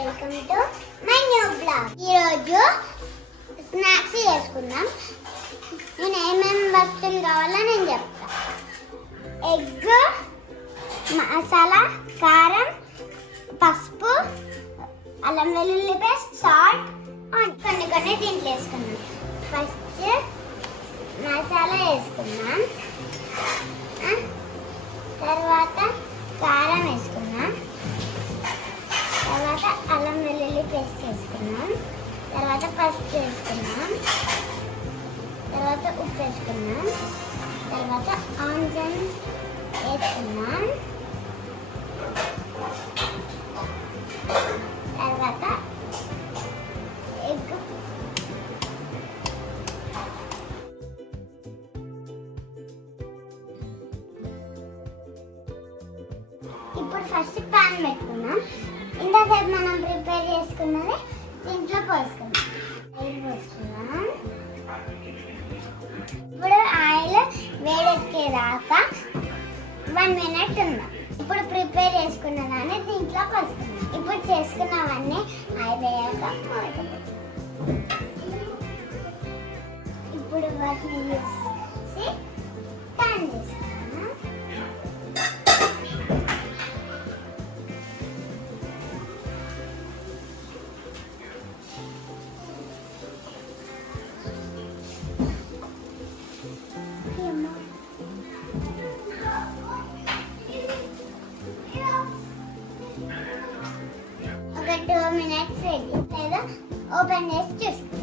Welcome to my new blog. ఈరోజు snacks చేసుకుందాం. నేను ఏమేమి వస్తువులు కావాలో నేను చెప్తా. ఎగ్, మసాలా, కారం, పసుపు, అల్లం వెల్లుల్లి పేస్ట్, సాల్ట్, కొన్ని కొన్ని దీంట్లో వేసుకున్నాం. ఫస్ట్ మసాలా వేసుకున్నాం, తర్వాత కారం వేసుకున్నాం, తర్వాత అల్లం వెల్లుల్లి పేస్ట్ వేసుకున్నాం, తర్వాత పసుపు వేసుకున్నాం, తర్వాత ఉప్పు వేసుకున్నాం, తర్వాత ఆనియన్స్ వేసుకున్నాం, తర్వాత ఎగ్, ఇప్పుడు ఫస్ట్ ప్యాన్ పెట్టుకున్నాం. ఇంతసేపు మనం ప్రిపేర్ చేసుకున్నది దీంట్లో పోసుకున్నాం. ఆయిల్ పోసుకున్నాం. ఇప్పుడు ఆయిల్ వేడెక్కేదాకా 1 minute ఉందాం. ఇప్పుడు ప్రిపేర్ చేసుకున్న దాన్ని దీంట్లో పోసుకున్నాం. ఇప్పుడు చేసుకున్నవన్నీ అయిపోయాక ఇప్పుడు వాటిని వేసి టర్న్ చేసుకున్నాం. ఒక 2 minutes రెడీ. లేదా ఓపెన్ చేసి చూస్తాం.